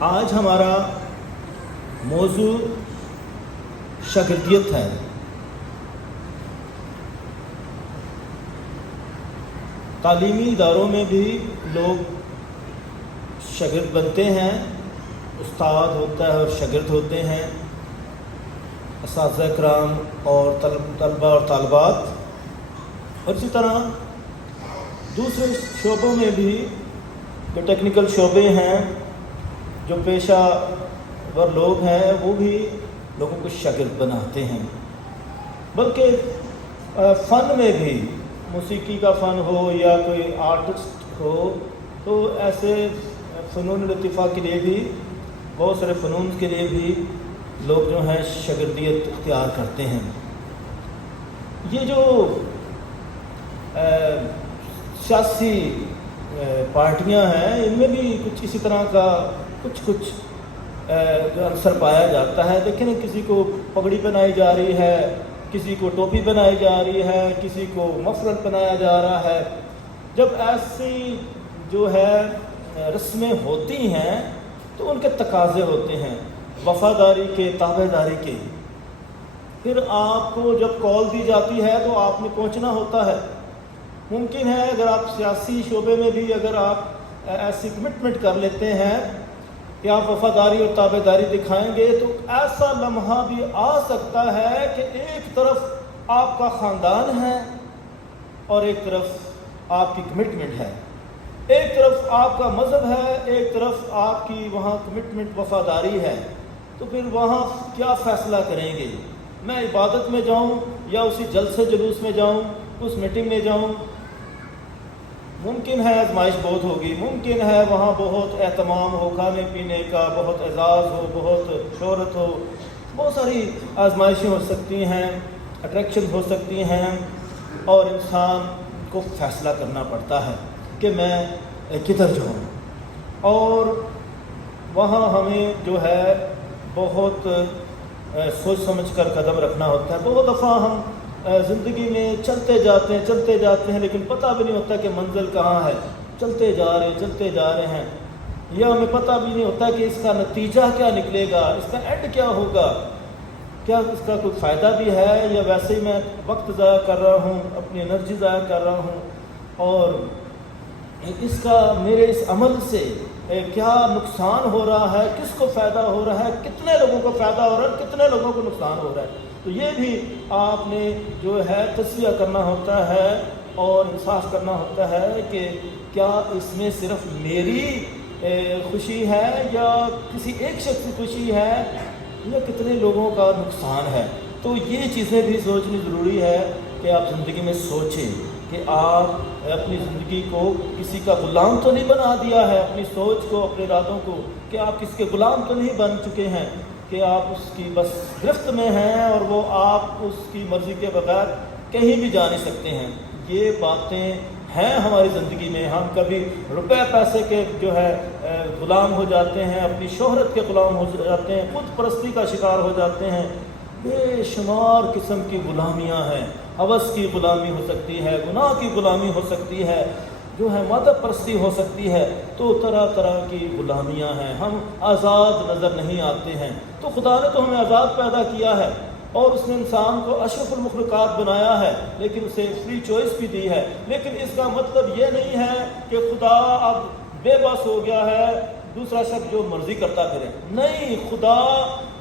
آج ہمارا موضوع شاگردیت ہے۔ تعلیمی اداروں میں بھی لوگ شاگرد بنتے ہیں، استاد ہوتا ہے اور شاگرد ہوتے ہیں، اساتذہ کرام اور طلباء اور طالبات، اور اسی طرح دوسرے شعبوں میں بھی جو ٹیکنیکل شعبے ہیں، جو پیشہ ور لوگ ہیں، وہ بھی لوگوں کو شاگرد بناتے ہیں۔ بلکہ فن میں بھی، موسیقی کا فن ہو یا کوئی آرٹسٹ ہو، تو ایسے فنون لطیفہ کے لیے بھی، بہت سارے فنون کے لیے بھی لوگ جو ہیں شاگردیت اختیار کرتے ہیں۔ یہ جو سیاسی پارٹیاں ہیں، ان میں بھی کچھ اسی طرح کا کچھ عنصر پایا جاتا ہے۔ لیکن کسی کو پگڑی پہنائی جا رہی ہے، کسی کو ٹوپی بنائی جا رہی ہے، کسی کو مفرل بنایا جا رہا ہے۔ جب ایسی جو ہے رسمیں ہوتی ہیں تو ان کے تقاضے ہوتے ہیں وفاداری کے، تابع داری کے۔ پھر آپ کو جب کال دی جاتی ہے تو آپ نے پہنچنا ہوتا ہے۔ ممکن ہے اگر آپ سیاسی شعبے میں بھی اگر آپ ایسی کمٹمنٹ کر لیتے ہیں کہ آپ وفاداری اور تابع داری دکھائیں گے، تو ایسا لمحہ بھی آ سکتا ہے کہ ایک طرف آپ کا خاندان ہے اور ایک طرف آپ کی کمٹمنٹ ہے، ایک طرف آپ کا مذہب ہے، ایک طرف آپ کی وہاں کمٹمنٹ وفاداری ہے۔ تو پھر وہاں کیا فیصلہ کریں گے؟ میں عبادت میں جاؤں یا اسی جلسے جلوس میں جاؤں، اس میٹنگ میں جاؤں؟ ممکن ہے آزمائش بہت ہوگی، ممکن ہے وہاں بہت اہتمام ہو، کھانے پینے کا بہت اعزاز ہو، بہت شہرت ہو، بہت ساری آزمائشیں ہو سکتی ہیں، اٹریکشن ہو سکتی ہیں، اور انسان کو فیصلہ کرنا پڑتا ہے کہ میں کدھر جاؤں۔ اور وہاں ہمیں جو ہے بہت سوچ سمجھ کر قدم رکھنا ہوتا ہے۔ بہت دفعہ ہم زندگی میں چلتے جاتے ہیں لیکن پتہ بھی نہیں ہوتا کہ منزل کہاں ہے۔ چلتے جا رہے ہیں، یا ہمیں پتہ بھی نہیں ہوتا کہ اس کا نتیجہ کیا نکلے گا، اس کا اینڈ کیا ہوگا، کیا اس کا کوئی فائدہ بھی ہے، یا ویسے ہی میں وقت ضائع کر رہا ہوں، اپنی انرجی ضائع کر رہا ہوں، اور اس کا میرے اس عمل سے کیا نقصان ہو رہا ہے، کس کو فائدہ ہو رہا ہے، کتنے لوگوں کو فائدہ ہو رہا ہے، کتنے لوگوں کو نقصان ہو رہا ہے۔ تو یہ بھی آپ نے جو ہے تجزیہ کرنا ہوتا ہے اور انصاف کرنا ہوتا ہے کہ کیا اس میں صرف میری خوشی ہے، یا کسی ایک شخص کی خوشی ہے، یا کتنے لوگوں کا نقصان ہے۔ تو یہ چیزیں بھی سوچنی ضروری ہے کہ آپ زندگی میں سوچیں کہ آپ اپنی زندگی کو کسی کا غلام تو نہیں بنا دیا ہے، اپنی سوچ کو، اپنے ارادوں کو، کہ آپ کس کے غلام تو نہیں بن چکے ہیں کہ آپ اس کی بس گرفت میں ہیں اور وہ آپ اس کی مرضی کے بغیر کہیں بھی جا نہیں سکتے ہیں۔ یہ باتیں ہیں ہماری زندگی میں۔ ہم کبھی روپے پیسے کے جو ہے غلام ہو جاتے ہیں، اپنی شہرت کے غلام ہو جاتے ہیں، خود پرستی کا شکار ہو جاتے ہیں۔ بے شمار قسم کی غلامیاں ہیں، ہوس کی غلامی ہو سکتی ہے، گناہ کی غلامی ہو سکتی ہے، جو ہے مادہ پرستی ہو سکتی ہے، تو طرح طرح کی غلامیاں ہیں۔ ہم آزاد نظر نہیں آتے ہیں۔ تو خدا نے تو ہمیں آزاد پیدا کیا ہے، اور اس نے انسان کو اشرف المخلوقات بنایا ہے، لیکن اسے فری چوائس بھی دی ہے۔ لیکن اس کا مطلب یہ نہیں ہے کہ خدا اب بے بس ہو گیا ہے، دوسرا شخص جو مرضی کرتا پھرے۔ نہیں، خدا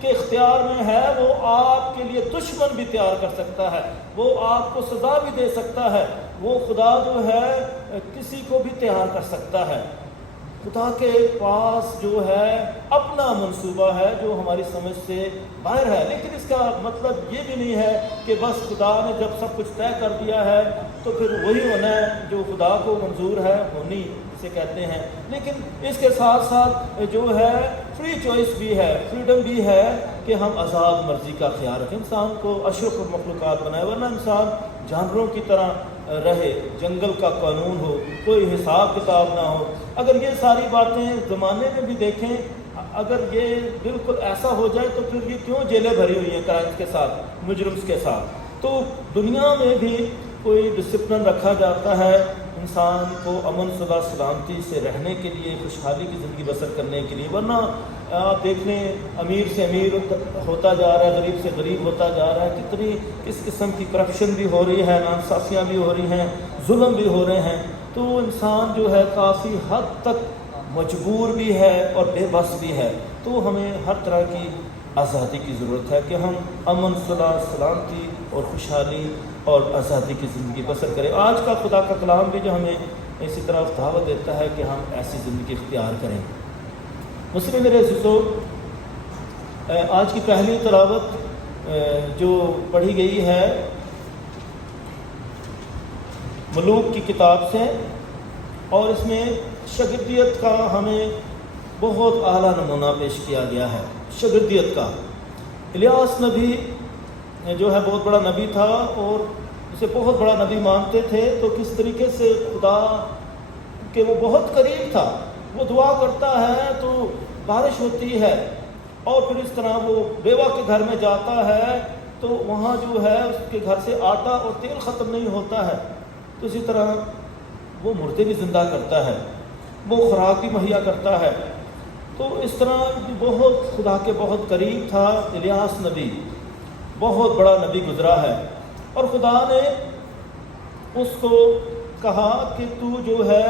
کے اختیار میں ہے، وہ آپ کے لیے دشمن بھی تیار کر سکتا ہے، وہ آپ کو سزا بھی دے سکتا ہے۔ وہ خدا جو ہے کسی کو بھی تیار کر سکتا ہے۔ خدا کے پاس جو ہے اپنا منصوبہ ہے جو ہماری سمجھ سے باہر ہے۔ لیکن اس کا مطلب یہ بھی نہیں ہے کہ بس خدا نے جب سب کچھ طے کر دیا ہے تو پھر وہی ہونا ہے جو خدا کو منظور ہے ہونی اسے کہتے ہیں۔ لیکن اس کے ساتھ ساتھ جو ہے فری چوائس بھی ہے، فریڈم بھی ہے کہ ہم آزاد مرضی کا خیال رکھیں۔ انسان کو اشرف المخلوقات بنائے، ورنہ انسان جانوروں کی طرح رہے، جنگل کا قانون ہو، کوئی حساب کتاب نہ ہو۔ اگر یہ ساری باتیں زمانے میں بھی دیکھیں، اگر یہ بالکل ایسا ہو جائے تو پھر یہ کیوں جیلیں بھری ہوئی ہیں کرائمز کے ساتھ، مجرمز کے ساتھ؟ تو دنیا میں بھی کوئی ڈسپلن رکھا جاتا ہے، انسان کو امن صلاح سلامتی سے رہنے کے لیے، خوشحالی کی زندگی بسر کرنے کے لیے، ورنہ آپ دیکھ لیں امیر سے امیر ہوتا جا رہا ہے، غریب سے غریب ہوتا جا رہا ہے، کس قسم کی کرپشن بھی ہو رہی ہے، ناانصافیاں بھی ہو رہی ہیں، ظلم بھی ہو رہے ہیں، تو انسان جو ہے کافی حد تک مجبور بھی ہے اور بے بس بھی ہے۔ تو ہمیں ہر طرح کی آزادی کی ضرورت ہے کہ ہم امن صلاح سلامتی اور خوشحالی اور آزادی کی زندگی بسر کریں۔ آج کا خدا کا کلام بھی جو ہمیں اسی طرح دعوت دیتا ہے کہ ہم ایسی زندگی اختیار کریں۔ مسلم میرے عزیزو، آج کی پہلی تلاوت جو پڑھی گئی ہے ملوک کی کتاب سے، اور اس میں شاگردیت کا ہمیں بہت اعلیٰ نمونہ پیش کیا گیا ہے۔ شاگردیت کا الیاس نبی جو ہے بہت بڑا نبی تھا اور اسے بہت بڑا نبی مانتے تھے، تو کس طریقے سے خدا کہ وہ بہت قریب تھا، وہ دعا کرتا ہے تو بارش ہوتی ہے، اور پھر اس طرح وہ بیوہ کے گھر میں جاتا ہے تو وہاں جو ہے اس کے گھر سے آٹا اور تیل ختم نہیں ہوتا ہے، تو اسی طرح وہ مردے بھی زندہ کرتا ہے، وہ خوراک بھی مہیا کرتا ہے۔ تو اس طرح بہت خدا کے بہت قریب تھا الیاس نبی، بہت بڑا نبی گزرا ہے، اور خدا نے اس کو کہا کہ تو جو ہے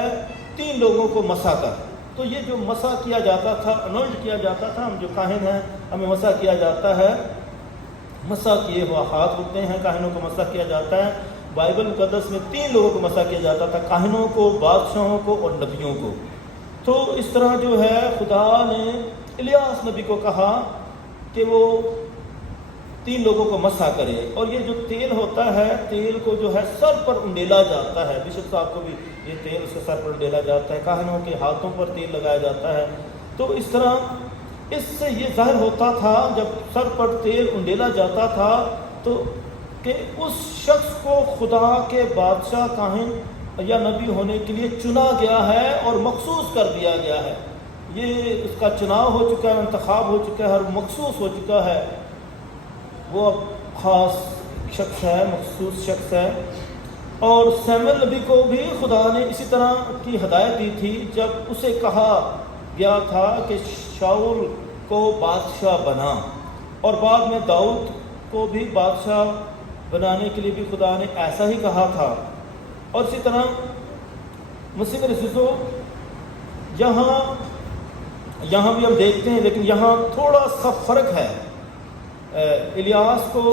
3 لوگوں کو مسح کر۔ تو یہ جو مسح کیا جاتا تھا، انوائنٹ کیا جاتا تھا، ہم جو کاہن ہیں ہمیں مسح کیا جاتا ہے، مسح کیے ہوا ہاتھ ہوتے ہیں، کاہنوں کو مسح کیا جاتا ہے۔ بائبل مقدس میں 3 لوگوں کو مسح کیا جاتا تھا، کاہنوں کو، بادشاہوں کو اور نبیوں کو۔ تو اس طرح جو ہے خدا نے الیاس نبی کو کہا کہ وہ 3 لوگوں کو مسح کرے، اور یہ جو تیل ہوتا ہے، تیل کو جو ہے سر پر انڈیلا جاتا ہے، بشپ صاحب کو بھی یہ تیل اس کے سر پر انڈیلا جاتا ہے، کاہنوں کے ہاتھوں پر تیل لگایا جاتا ہے۔ تو اس طرح اس سے یہ ظاہر ہوتا تھا جب سر پر تیل انڈیلا جاتا تھا تو کہ اس شخص کو خدا کے بادشاہ، کاہن یا نبی ہونے کے لیے چنا گیا ہے اور مخصوص کر دیا گیا ہے، یہ اس کا چناؤ ہو چکا ہے، انتخاب ہو چکا ہے اور مخصوص ہو چکا ہے، وہ اب خاص شخص ہے، مخصوص شخص ہے۔ اور سیموئیل نبی کو بھی خدا نے اسی طرح کی ہدایت دی تھی جب اسے کہا گیا تھا کہ شاؤل کو بادشاہ بنا، اور بعد میں داؤد کو بھی بادشاہ بنانے کے لیے بھی خدا نے ایسا ہی کہا تھا۔ اور اسی طرح مسیح رسولو یہاں بھی ہم دیکھتے ہیں، لیکن یہاں تھوڑا سا فرق ہے۔ الیاس کو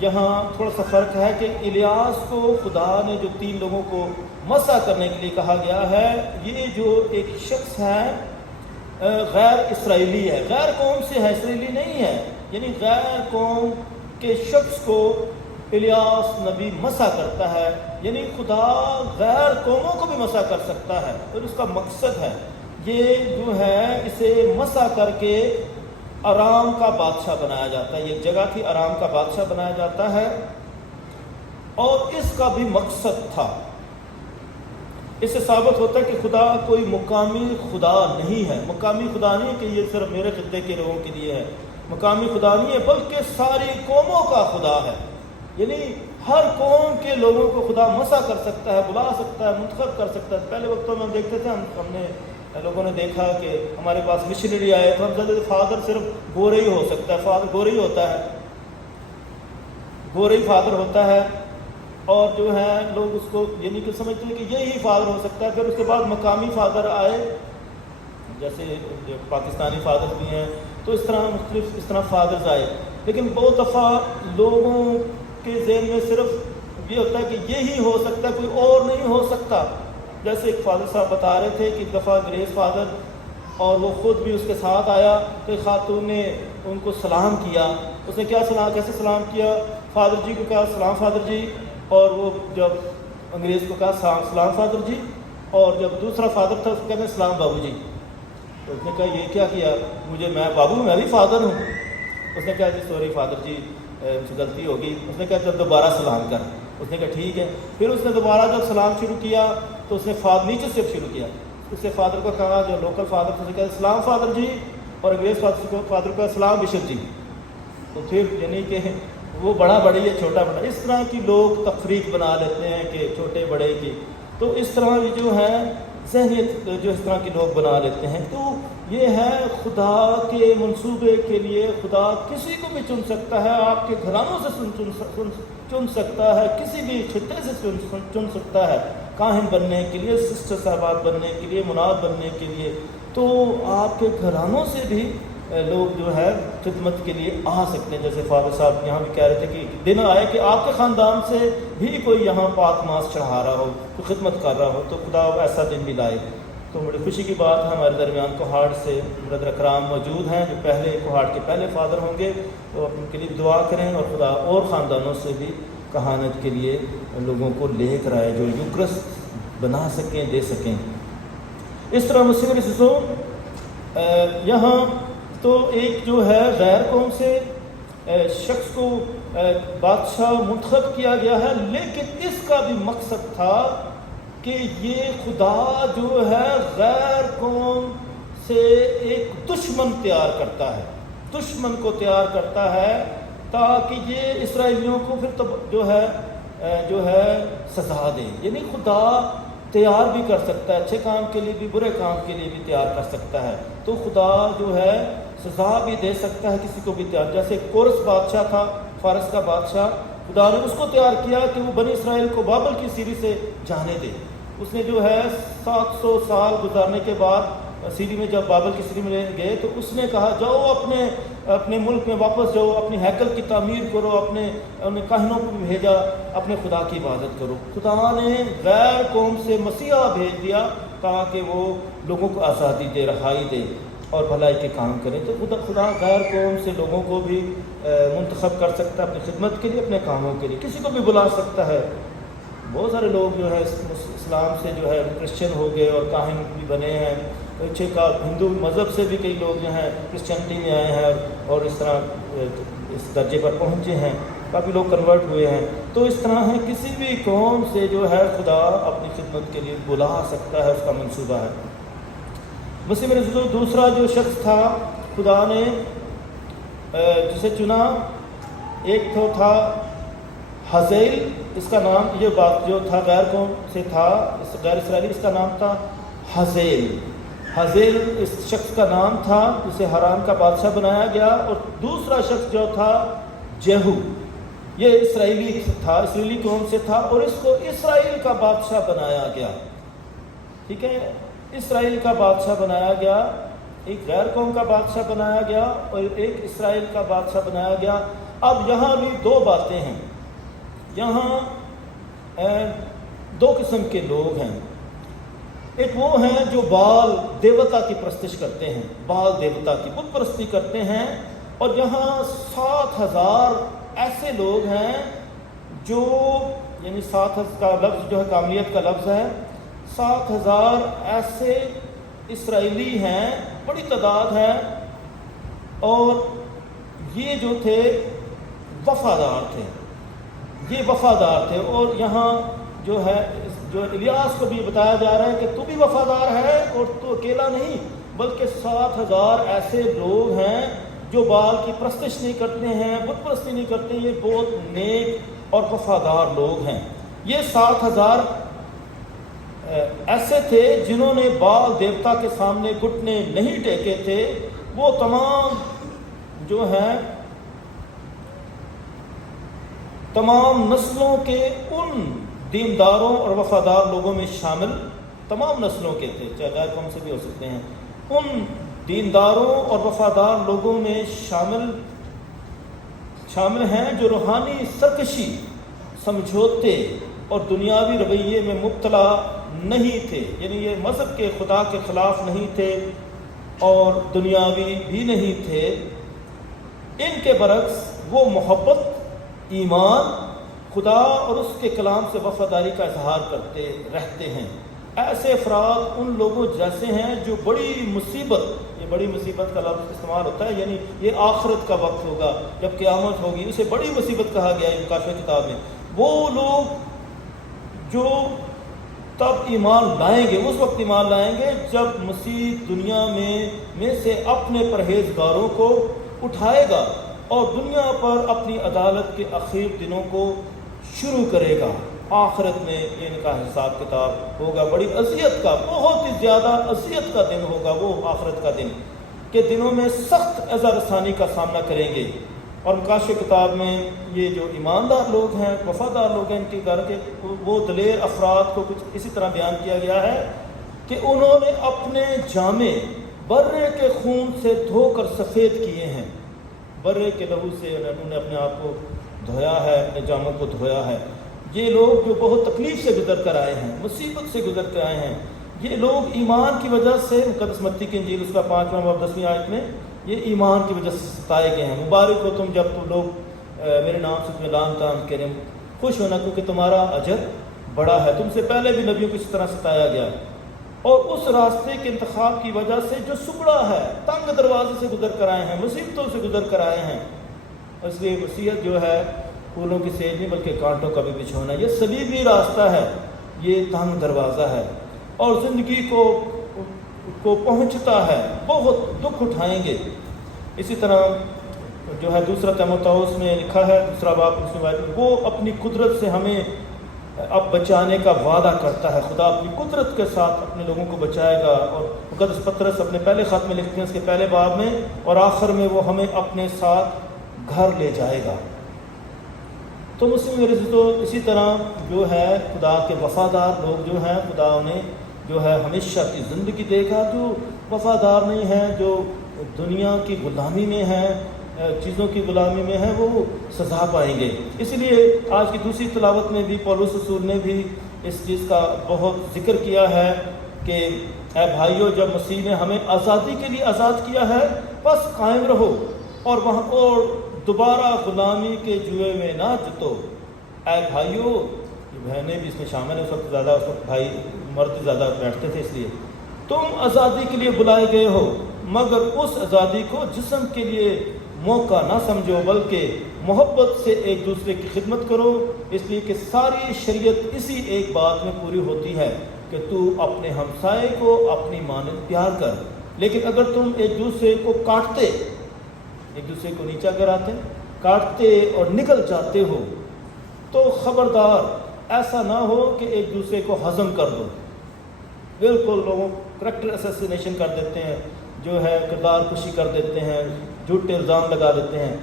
یہاں تھوڑا سا فرق ہے کہ الیاس کو خدا نے جو 3 لوگوں کو مسح کرنے کے لیے کہا گیا ہے، یہ جو ایک شخص ہے غیر اسرائیلی ہے، غیر قوم سے ہے، اسرائیلی نہیں ہے، یعنی غیر قوم کے شخص کو الیاس نبی مسح کرتا ہے، یعنی خدا غیر قوموں کو بھی مسح کر سکتا ہے، اور اس کا مقصد ہے یہ جو ہے اسے مسح کر کے آرام کا بادشاہ بنایا جاتا ہے۔ یہ جگہ تھی، آرام کا بادشاہ بنایا جاتا ہے، اور اس کا بھی مقصد تھا۔ اس سے ثابت ہوتا ہے کہ خدا کوئی مقامی خدا نہیں ہے، مقامی خدا نہیں ہے کہ یہ صرف میرے خطے کے لوگوں کے لیے ہے، مقامی خدا نہیں ہے بلکہ ساری قوموں کا خدا ہے، یعنی ہر قوم کے لوگوں کو خدا مسح کر سکتا ہے، بلا سکتا ہے، منتخب کر سکتا ہے۔ پہلے وقتوں میں ہم دیکھتے تھے، ہم نے لوگوں نے دیکھا کہ ہمارے پاس مشنری آئے تو ہم کہتے تھے فادر صرف گورے ہی ہو سکتا ہے، فادر گورے ہی ہوتا ہے، گورے ہی فادر ہوتا ہے، اور جو ہے لوگ اس کو یعنی کہ سمجھتے ہیں کہ یہی فادر ہو سکتا ہے۔ پھر اس کے بعد مقامی فادر آئے، جیسے جو پاکستانی فادر بھی ہیں، تو اس طرح مختلف اس طرح فادرز آئے، لیکن بہت دفعہ لوگوں کے ذہن میں صرف یہ ہوتا ہے کہ یہی ہو سکتا ہے، کوئی اور نہیں ہو سکتا۔ جیسے ایک فادر صاحب بتا رہے تھے کہ ایک دفعہ گریس فادر، اور وہ خود بھی اس کے ساتھ آیا، تو ایک خاتون نے ان کو سلام کیا۔ اس نے کیسے سلام کیا؟ فادر جی کو کہا سلام فادر جی، اور وہ جب انگریز کو کہا سلام فادر جی، اور جب دوسرا فادر تھا اس کو کہتے ہیں سلام بابو جی۔ تو اس نے کہا یہ کیا کیا؟ میں بابو میں بھی فادر ہوں۔ اس نے کہا جی سوری فادر جی، مجھ سے غلطی ہوگی۔ اس نے کہا جب دوبارہ سلام کر۔ اس نے کہا ٹھیک ہے۔ پھر اس نے دوبارہ جب سلام شروع کیا تو اس نے نیچے سے شروع کیا۔ اس نے فادر کو کہا، جو لوکل فادر تھا، اس نے کہا سلام فادر جی، اور انگریز فادر کو سلام بشپ جی۔ تو پھر یعنی کہ وہ بڑا بڑی ہے، چھوٹا بڑا، اس طرح کی لوگ تفریق بنا لیتے ہیں کہ چھوٹے بڑے کی۔ تو اس طرح جو ہے ذہنیت جو اس طرح کے لوگ بنا لیتے ہیں. تو یہ ہے خدا کے منصوبے کے لیے خدا کسی کو بھی چن سکتا ہے، آپ کے گھرانوں سے چن سکتا ہے، کسی بھی خطے سے چن سکتا ہے، کاہن بننے کے لیے، سسٹر صاحبات بننے کے لیے، مناد بننے کے لیے. تو آپ کے گھرانوں سے بھی لوگ جو ہے خدمت کے لیے آ سکتے ہیں. جیسے فادر صاحب یہاں بھی کہہ رہے تھے کہ دن آئے کہ آپ کے خاندان سے بھی کوئی یہاں پاک ماس چڑھا رہا ہو، کوئی خدمت کر رہا ہو، تو خدا ایسا دن بھی لائے. تو بڑی خوشی کی بات ہے ہمارے درمیان کوہاٹ سے بردر اکرام موجود ہیں جو پہلے کوہاٹ کے پہلے فادر ہوں گے. تو ان کے لیے دعا کریں اور خدا اور خاندانوں سے بھی کہانت کے لیے لوگوں کو لے کر آئے جو یوکرس بنا سکیں، دے سکیں. اس طرح مسیح رسول یہاں تو ایک جو ہے غیر قوم سے شخص کو بادشاہ منتخب کیا گیا ہے، لیکن اس کا بھی مقصد تھا کہ یہ خدا جو ہے غیر قوم سے ایک دشمن تیار کرتا ہے، دشمن کو تیار کرتا ہے تاکہ یہ اسرائیلیوں کو پھر جو ہے سزا دے. یعنی خدا تیار بھی کر سکتا ہے، اچھے کام کے لیے بھی برے کام کے لیے بھی تیار کر سکتا ہے. تو خدا جو ہے سزا بھی دے سکتا ہے کسی کو بھی تیار. جیسے کورس بادشاہ تھا، فارس کا بادشاہ، خدا نے اس کو تیار کیا کہ وہ بنی اسرائیل کو بابل کی سیری سے جانے دے. اس نے جو ہے 700 سال گزارنے کے بعد سیری میں جب بابل کی سیری میں گئے تو اس نے کہا جاؤ اپنے ملک میں واپس جاؤ، اپنی ہیکل کی تعمیر کرو، اپنے کاہنوں کو بھی بھیجا، اپنے خدا کی عبادت کرو. خدا نے غیر قوم سے مسیحا بھیج دیا تاکہ وہ لوگوں کو آزادی دے، رہائی دے اور بھلائی کے کام کریں. تو خدا غیر قوم سے لوگوں کو بھی منتخب کر سکتا ہے اپنی خدمت کے لیے، اپنے کاموں کے لیے، کسی کو بھی بلا سکتا ہے. بہت سارے لوگ جو ہے اسلام سے جو ہے کرسچن ہو گئے اور کاہن بھی بنے ہیں. اچھے کا ہندو مذہب سے بھی کئی لوگ جو ہیں کرسچینٹی میں آئے ہیں اور اس طرح اس درجے پر پہنچے ہیں، کافی لوگ کنورٹ ہوئے ہیں. تو اس طرح ہے کسی بھی قوم سے جو ہے خدا اپنی خدمت کے لیے بلا سکتا ہے، اس کا منصوبہ ہے. مسیح رسول دوسرا جو شخص تھا خدا نے جسے چنا، ایک تو تھا حزیل، اس کا نام یہ بات جو تھا غیر قوم سے تھا، غیر اسرائیلی، اس کا نام تھا حزیل. حزیل اس شخص کا نام تھا جسے حران کا بادشاہ بنایا گیا. اور دوسرا شخص جو تھا جیہو، یہ اسرائیلی تھا، اسرائیلی قوم سے تھا اور اس کو اسرائیل کا بادشاہ بنایا گیا. ٹھیک ہے، اسرائیل کا بادشاہ بنایا گیا، ایک غیر قوم کا بادشاہ بنایا گیا اور ایک اسرائیل کا بادشاہ بنایا گیا. اب یہاں بھی دو باتیں ہیں. یہاں دو قسم کے لوگ ہیں. ایک وہ ہیں جو بال دیوتا کی پرستش کرتے ہیں، بال دیوتا کی بت پرستی کرتے ہیں. اور یہاں 7,000 ایسے لوگ ہیں جو، یعنی 7 کا لفظ جو ہے کاملیت کا لفظ ہے، 7,000 ایسے اسرائیلی ہیں، بڑی تعداد ہے. اور یہ جو تھے وفادار تھے، یہ وفادار تھے. اور یہاں جو ہے جو الیاس کو بھی بتایا جا رہا ہے کہ تو بھی وفادار ہے اور تو اکیلا نہیں، بلکہ 7,000 ایسے لوگ ہیں جو بال کی پرستش نہیں کرتے ہیں، بت پرستی نہیں کرتے. یہ بہت نیک اور وفادار لوگ ہیں. یہ 7,000 ایسے تھے جنہوں نے بال دیوتا کے سامنے گھٹنے نہیں ٹیکے تھے. وہ تمام جو ہیں تمام نسلوں کے ان دینداروں اور وفادار لوگوں میں شامل، تمام نسلوں کے تھے، چاہے غیر قوم سے بھی ہو سکتے ہیں، ان دینداروں اور وفادار لوگوں میں شامل ہیں جو روحانی سرکشی، سمجھوتے اور دنیاوی رویے میں مبتلا نہیں تھے. یعنی یہ مذہب کے خدا کے خلاف نہیں تھے اور دنیاوی بھی نہیں تھے. ان کے برعکس وہ محبت، ایمان، خدا اور اس کے کلام سے وفاداری کا اظہار کرتے رہتے ہیں. ایسے افراد ان لوگوں جیسے ہیں جو بڑی مصیبت، یہ بڑی مصیبت کا لفظ استعمال ہوتا ہے، یعنی یہ آخرت کا وقت ہوگا جب قیامت ہوگی، اسے بڑی مصیبت کہا گیا ہے کافی کتاب میں. وہ لوگ جو تب ایمان لائیں گے، اس وقت ایمان لائیں گے جب مسیح دنیا میں سے اپنے پرہیزگاروں کو اٹھائے گا اور دنیا پر اپنی عدالت کے اخیر دنوں کو شروع کرے گا. آخرت میں ان کا حساب کتاب ہوگا، بڑی اذیت کا، بہت ہی زیادہ اذیت کا دن ہوگا وہ آخرت کا دن، کہ دنوں میں سخت اذا رسانی کا سامنا کریں گے۔ اور مکاشف کتاب میں یہ جو ایماندار لوگ ہیں، وفادار لوگ ہیں، ان کے گھر کے وہ دلیر افراد کو کچھ اسی طرح بیان کیا گیا ہے کہ انہوں نے اپنے جامے برے کے خون سے دھو کر سفید کیے ہیں، برے کے لہو سے انہوں نے اپنے آپ کو دھویا ہے، اپنے جاموں کو دھویا ہے۔ یہ لوگ جو بہت تکلیف سے گزر کر آئے ہیں، مصیبت سے گزر کر آئے ہیں، یہ لوگ ایمان کی وجہ سے، مقدس متی کی انجیل اس کا 5واں اور 10ویں آیت میں، یہ ایمان کی وجہ سے ستائے گئے ہیں۔ مبارک ہو تم جب تم لوگ میرے نام سے تمہیں لعن طعن کریں، خوش ہونا کیونکہ تمہارا اجر بڑا ہے۔ تم سے پہلے بھی نبیوں کو اس طرح ستایا گیا، اور اس راستے کے انتخاب کی وجہ سے جو سکڑا ہے، تنگ دروازے سے گزر کر آئے ہیں، مصیبتوں سے گزر کر آئے ہیں۔ اس لیے وصیت جو ہے پھولوں کی سیج نہیں بلکہ کانٹوں کا بھی بچھونا، یہ صلیبی راستہ ہے، یہ تنگ دروازہ ہے، اور زندگی کو پہنچتا ہے، بہت دکھ اٹھائیں گے۔ اسی طرح جو ہے دوسرا تیموتھوس میں لکھا ہے، دوسرا باب وہ اپنی قدرت سے ہمیں اب بچانے کا وعدہ کرتا ہے۔ خدا اپنی قدرت کے ساتھ اپنے لوگوں کو بچائے گا، اور مقدس پطرس اپنے پہلے خط میں لکھتے ہیں، اس کے پہلے باب میں اور آخر میں، وہ ہمیں اپنے ساتھ گھر لے جائے گا۔ تو مسلم میرے تو اسی طرح جو ہے خدا کے وفادار لوگ جو ہیں، خدا انہیں جو ہے ہمیشہ کی زندگی دے گا۔ جو وفادار نہیں ہیں، جو دنیا کی غلامی میں ہیں، چیزوں کی غلامی میں ہیں، وہ سزا پائیں گے۔ اس لیے آج کی دوسری تلاوت میں بھی پولس رسول نے بھی اس چیز کا بہت ذکر کیا ہے کہ اے بھائیو، جب مسیح نے ہمیں آزادی کے لیے آزاد کیا ہے، بس قائم رہو اور وہاں اور دوبارہ غلامی کے جوئے میں نہ جتو۔ اے بھائیو، بہنیں بھی اس میں شامل ہیں، اس وقت بھائی مرد زیادہ بیٹھتے تھے، اس لیے تم آزادی کے لیے بلائے گئے ہو، مگر اس آزادی کو جسم کے لیے موقع نہ سمجھو، بلکہ محبت سے ایک دوسرے کی خدمت کرو، اس لیے کہ ساری شریعت اسی ایک بات میں پوری ہوتی ہے کہ تو اپنے ہمسائے کو اپنی مانند پیار کر۔ لیکن اگر تم ایک دوسرے کو کاٹتے، ایک دوسرے کو نیچا گراتے، کاٹتے اور نکل جاتے ہو، تو خبردار ایسا نہ ہو کہ ایک دوسرے کو ہضم کر دو۔ بالکل لوگوں کریکٹر اسیسینیشن کر دیتے ہیں، جو ہے کردار کشی کر دیتے ہیں، جھوٹے الزام لگا دیتے ہیں۔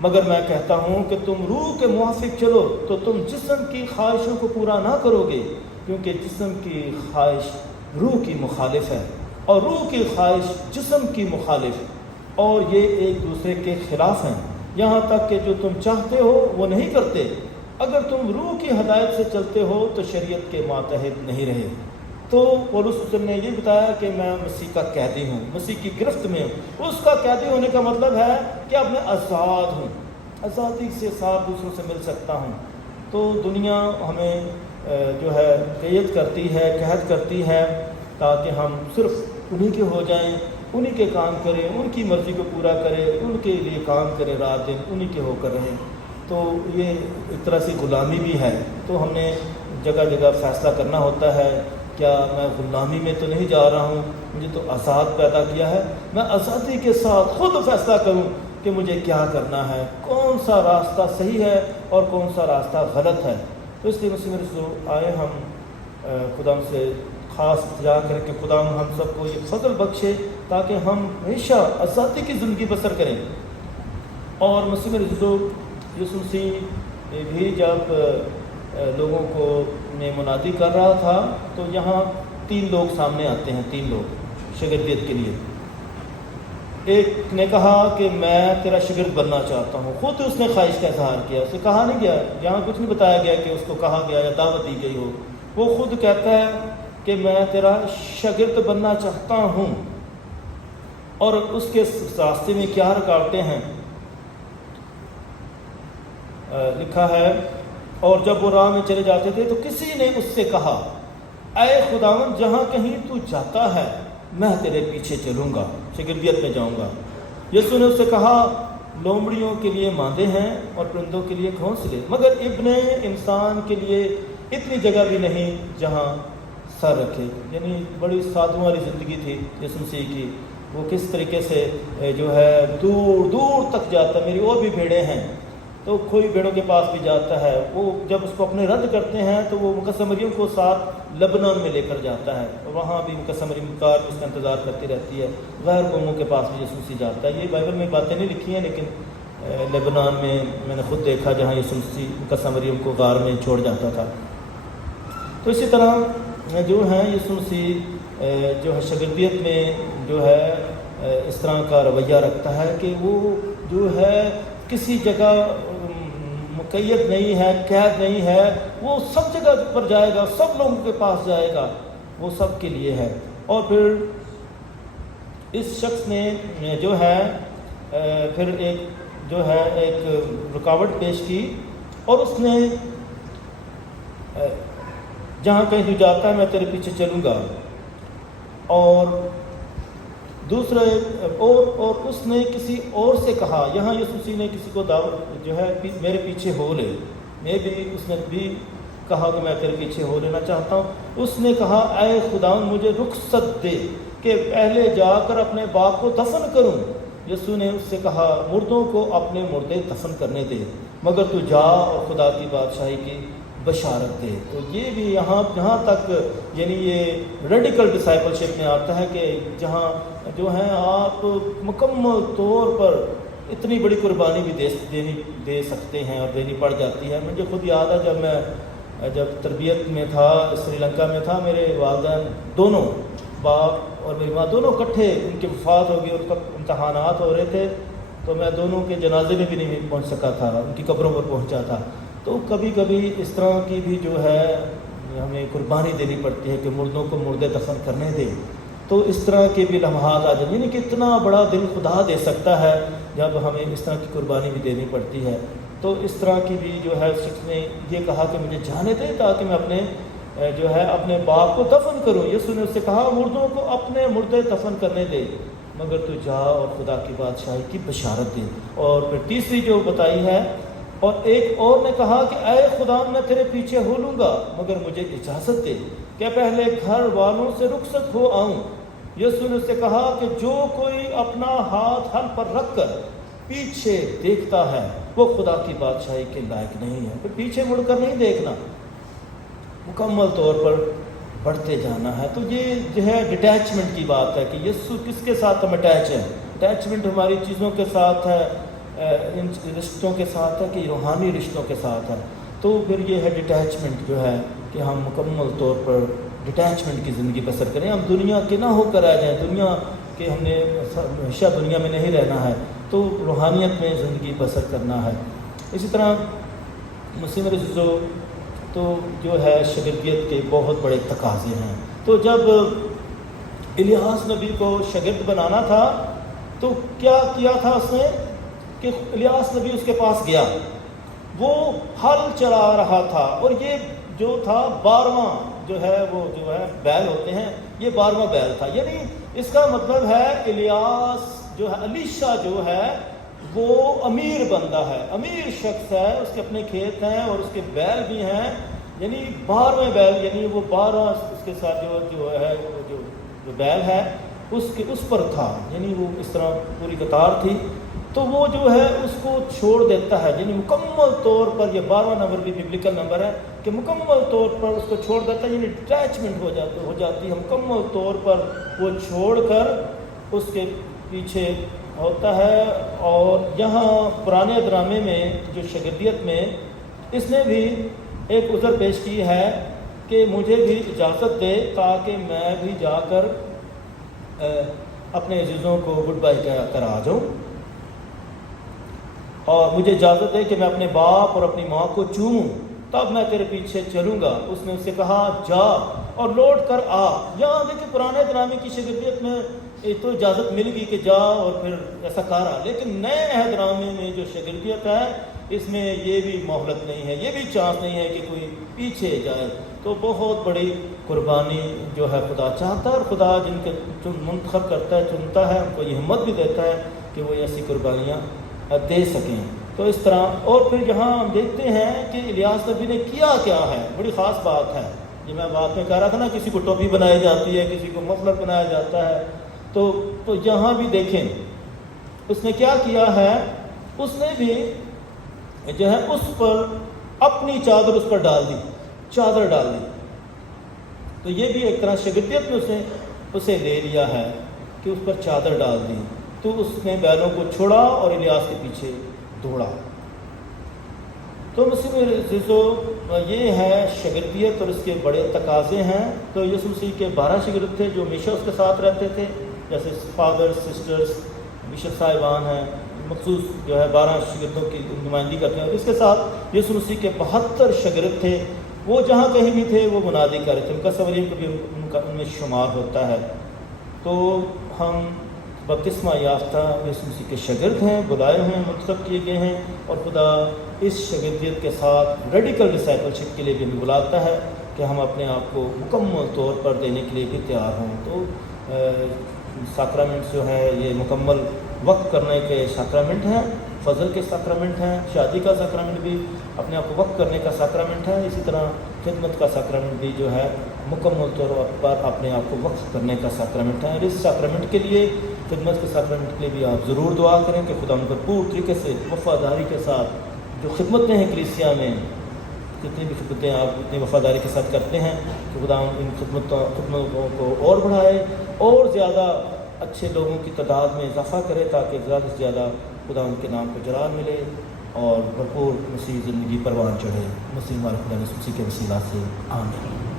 مگر میں کہتا ہوں کہ تم روح کے موافق چلو تو تم جسم کی خواہشوں کو پورا نہ کرو گے، کیونکہ جسم کی خواہش روح کی مخالف ہے، اور روح کی خواہش جسم کی مخالف، اور یہ ایک دوسرے کے خلاف ہیں، یہاں تک کہ جو تم چاہتے ہو وہ نہیں کرتے۔ اگر تم روح کی ہدایت سے چلتے ہو تو شریعت کے ماتحت نہیں رہے۔ تو پولس رسول نے یہ بتایا کہ میں مسیح کا قیدی ہوں، مسیح کی گرفت میں ہوں۔ اس کا قیدی ہونے کا مطلب ہے کہ اب میں آزاد ہوں، آزادی سے ساتھ دوسروں سے مل سکتا ہوں۔ تو دنیا ہمیں جو ہے قید کرتی ہے، قید کرتی ہے تاکہ ہم صرف انہی کے ہو جائیں، انہی کے کام کریں، ان کی مرضی کو پورا کریں، ان کے لیے کام کریں، رات دن انہی کے ہو کر رہیں۔ تو یہ ایک طرح سے غلامی بھی ہے۔ تو ہم نے جگہ جگہ فیصلہ کرنا ہوتا ہے، کیا میں غلامی میں تو نہیں جا رہا ہوں، مجھے تو آزاد پیدا کیا ہے، میں آزادی کے ساتھ خود فیصلہ کروں کہ مجھے کیا کرنا ہے، کون سا راستہ صحیح ہے اور کون سا راستہ غلط ہے۔ تو اس لیے مسلم رسول آئے ہم خدا سے خاص التجا کریں کہ خدا ہم سب کو یہ فضل بخشے تاکہ ہم ہمیشہ آزادی کی زندگی بسر کریں۔ اور مسلم رسول یسوع مسیح بھی جب لوگوں کو نے منادی کر رہا تھا تو یہاں 3 لوگ سامنے آتے ہیں، 3 لوگ شاگردیت کے لیے۔ ایک نے کہا کہ میں تیرا شاگرد بننا چاہتا ہوں، خود اس نے خواہش کا اظہار کیا، اسے کہا نہیں گیا، یہاں کچھ نہیں بتایا گیا کہ اس کو کہا گیا یا دعوت دی گئی ہو، وہ خود کہتا ہے کہ میں تیرا شاگرد بننا چاہتا ہوں۔ اور اس کے راستے میں کیا رکاوٹیں ہیں؟ لکھا ہے، اور جب وہ راہ میں چلے جاتے تھے تو کسی نے اس سے کہا، اے خداوند، جہاں کہیں تو جاتا ہے میں تیرے پیچھے چلوں گا، شاگردیت میں جاؤں گا۔ یسوع نے اس سے کہا، لومڑیوں کے لیے ماندے ہیں اور پرندوں کے لیے گھونسلے، مگر ابن انسان کے لیے اتنی جگہ بھی نہیں جہاں سر رکھے۔ یعنی بڑی سادھوں والی زندگی تھی یسوع مسیح کی، وہ کس طریقے سے جو ہے دور دور تک جاتا، میری اور بھی بھیڑیں ہیں، تو کوئی بھیڑوں کے پاس بھی جاتا ہے، وہ جب اس کو اپنے رد کرتے ہیں تو وہ مقدسہ مریم کو ساتھ لبنان میں لے کر جاتا ہے، اور وہاں بھی مقدسہ مریم کار اس کا انتظار کرتی رہتی ہے۔ غیر قوموں کے پاس بھی یسوع جاتا ہے۔ یہ بائبل میں باتیں نہیں لکھی ہیں، لیکن لبنان میں نے خود دیکھا جہاں یسوع مقدسہ مریم کو غار میں چھوڑ جاتا تھا۔ تو اسی طرح جو ہے یسوع جو ہے شاگردیت میں جو ہے اس طرح کا رویہ رکھتا ہے کہ وہ جو ہے کسی جگہ مقید نہیں ہے، قید نہیں ہے، وہ سب جگہ پر جائے گا، سب لوگوں کے پاس جائے گا، وہ سب کے لیے ہے۔ اور پھر اس شخص نے جو ہے پھر ایک رکاوٹ پیش کی، اور اس نے جہاں کہیں تو جاتا ہے میں تیرے پیچھے چلوں گا، اور دوسرے اور اس نے کسی اور سے کہا، یہاں یسوع نے کسی کو دعوت جو ہے میرے پیچھے ہو لے، اس نے بھی کہا کہ میں تیرے پیچھے ہو لینا چاہتا ہوں۔ اس نے کہا اے خداوند مجھے رخصت دے کہ پہلے جا کر اپنے باپ کو دفن کروں۔ یسوع نے اس سے کہا مردوں کو اپنے مردے دفن کرنے دے، مگر تو جا اور خدا کی بادشاہی کی بشارت دے۔ تو یہ بھی یہاں تک یعنی یہ ریڈیکل ڈسائپلشپ میں آتا ہے کہ جہاں جو ہے آپ مکمل طور پر اتنی بڑی قربانی بھی دے سکتے ہیں اور دینی پڑ جاتی ہے۔ مجھے خود یاد ہے جب تربیت میں تھا، سری لنکا میں تھا، میرے والدین دونوں، باپ اور میری ماں دونوں اکٹھے، ان کی وفات ہو گئی اور امتحانات ہو رہے تھے، تو میں دونوں کے جنازے میں بھی نہیں پہنچ سکا تھا، ان کی قبروں پر پہنچا تھا۔ تو کبھی کبھی اس طرح کی بھی جو ہے ہمیں قربانی دینی پڑتی ہے کہ مردوں کو مردے دفن کرنے دے۔ تو اس طرح کے بھی لمحات آ جائیں، یعنی کہ اتنا بڑا دل خدا دے سکتا ہے جب ہمیں اس طرح کی قربانی بھی دینی پڑتی ہے۔ تو اس طرح کی بھی جو ہے شخص نے یہ کہا کہ مجھے جانے دے تاکہ میں اپنے باپ کو دفن کروں۔ یسوع نے اس سے کہا مردوں کو اپنے مردے دفن کرنے دے، مگر تو جا اور خدا کی بادشاہی کی بشارت دے۔ اور پھر تیسری جو بتائی ہے، اور ایک اور نے کہا کہ اے خدا میں تیرے پیچھے ہو لوں گا، مگر مجھے اجازت دے کہ پہلے گھر والوں سے رخصت ہو آؤں۔ یسوع نے اس سے کہا کہ جو کوئی اپنا ہاتھ حل پر رکھ کر پیچھے دیکھتا ہے وہ خدا کی بادشاہی کے لائق نہیں ہے۔ پھر پیچھے مڑ کر نہیں دیکھنا، مکمل طور پر بڑھتے جانا ہے۔ تو یہ جو ہے ڈیٹیچمنٹ کی بات ہے کہ یسوع کس کے ساتھ ہم اٹیچ ہیں۔ اٹیچمنٹ ہماری چیزوں کے ساتھ ہے، ان رشتوں کے ساتھ ہے، کہ روحانی رشتوں کے ساتھ ہے۔ تو پھر یہ ہے ڈیٹیچمنٹ جو ہے کہ ہم مکمل طور پر ڈیٹیچمنٹ کی زندگی بسر کریں، ہم دنیا کے نہ ہو کر آ جائیں، دنیا کے ہم نے ہمیشہ دنیا میں نہیں رہنا ہے، تو روحانیت میں زندگی بسر کرنا ہے۔ اسی طرح مسلم عزیزو تو جو ہے شاگردیت کے بہت بڑے تقاضے ہیں۔ تو جب الیاس نبی کو شاگرد بنانا تھا تو کیا کیا تھا اس نے کہ الیاس نبی اس کے پاس گیا، وہ ہل چلا رہا تھا، اور یہ جو تھا 12واں جو ہے وہ جو ہے بیل ہوتے ہیں، یہ 12واں بیل تھا۔ یعنی اس کا مطلب ہے الیاس جو ہے، الیشا جو ہے وہ امیر بندہ ہے، امیر شخص ہے، اس کے اپنے کھیت ہیں اور اس کے بیل بھی ہیں، یعنی 12ویں بیل، یعنی وہ 12 اس کے ساتھ جو ہے جو بیل ہے اس پر تھا، یعنی وہ اس طرح پوری قطار تھی۔ تو وہ جو ہے اس کو چھوڑ دیتا ہے، یعنی مکمل طور پر، یہ 12واں نمبر بھی ببلیکل نمبر ہے کہ مکمل طور پر اس کو چھوڑ دیتا ہے، یعنی اٹیچمنٹ ہو جاتی ہے، مکمل طور پر وہ چھوڑ کر اس کے پیچھے ہوتا ہے۔ اور یہاں پرانے ڈرامے میں جو شاگردیت میں اس نے بھی ایک عذر پیش کی ہے کہ مجھے بھی اجازت دے تاکہ میں بھی جا کر اپنے عزیزوں کو گڈ بائی کر آ جاؤں، اور مجھے اجازت دے کہ میں اپنے باپ اور اپنی ماں کو چوموں، تب میں تیرے پیچھے چلوں گا۔ اس نے اس سے کہا جا اور لوٹ کر آ۔ یہاں دیکھیں پرانے ڈرامے کی شاگردیت میں تو اجازت مل گئی کہ جا اور پھر ایسا کرا، لیکن نئے عہد نامے میں جو شاگردیت ہے اس میں یہ بھی مہلت نہیں ہے، یہ بھی چانس نہیں ہے کہ کوئی پیچھے جائے۔ تو بہت بڑی قربانی جو ہے خدا چاہتا ہے، اور خدا جن کے منتخب کرتا ہے، چنتا ہے، ان کو یہ ہمت بھی دیتا ہے کہ وہ ایسی قربانیاں دے سکیں۔ تو اس طرح، اور پھر یہاں ہم دیکھتے ہیں کہ الیاس نبی نے کیا ہے، بڑی خاص بات ہے۔ یہ میں بات میں کہہ رہا تھا نا، کسی کو ٹوپی بنائی جاتی ہے، کسی کو مفلر بنایا جاتا ہے، تو یہاں بھی دیکھیں اس نے کیا کیا ہے۔ اس نے بھی جو ہے اس پر اپنی چادر اس پر ڈال دی، چادر ڈال دی. تو یہ بھی ایک طرح شاگردیت میں اسے لے لیا ہے کہ اس پر چادر ڈال دی. تو اس نے بیلوں کو چھوڑا اور الیاس کے پیچھے دوڑا. تو مسیح عزیزو یہ ہے شاگردیت اور اس کے بڑے تقاضے ہیں. تو یسوع مسیح کے 12 شاگرد تھے جو ہمیشہ اس کے ساتھ رہتے تھے، جیسے فادر، سسٹرز، بشپ صاحبان ہیں، مخصوص جو ہے 12 شاگردوں کی نمائندگی کرتے ہیں. اور اس کے ساتھ یسوع مسیح کے 72 شاگرد تھے، وہ جہاں کہیں بھی تھے وہ منادی کر رہے تھے. ان کا سوالیم کبھی ان میں شمار ہوتا ہے. تو ہم بپتسمہ یافتہ یسوع مسیح کے شاگرد ہیں، بلائے ہیں، منتخب کیے گئے ہیں، اور خدا اس شاگردیت کے ساتھ ریڈیکل ڈسائپلشپ کے لیے بھی ہمیں بلاتا ہے کہ ہم اپنے آپ کو مکمل طور پر دینے کے لیے بھی تیار ہوں. تو ساکرامنٹ جو ہے یہ مکمل وقف کرنے کے ساکرامنٹ ہیں، فضل کے ساکرامنٹ ہیں، شادی کا ساکرامنٹ بھی اپنے آپ کو وقف کرنے کا ساکرامنٹ ہے. اسی طرح خدمت کا ساکرامنٹ بھی جو ہے مکمل طور پر اپنے آپ کو وقف کرنے کا ساکرامنٹ ہے. اور اس ساکرامنٹ کے لیے، خدمت کے ساکرامنٹ کے لیے بھی آپ ضرور دعا کریں کہ خدا ان پر پورے طریقے سے وفاداری کے ساتھ جو خدمتیں ہیں کلیسیا میں، جتنی بھی خدمتیں آپ اتنی وفاداری کے ساتھ کرتے ہیں کہ خدا ان خدمتوں کو اور بڑھائے اور زیادہ اچھے لوگوں کی تعداد میں اضافہ کرے، تاکہ زیادہ سے زیادہ خدا ان کے نام کو جلال ملے اور بھرپور مسیح زندگی پروان چڑھے. مسیح ہمارے خدا یسوع مسیح کے وسیلہ سے آمین.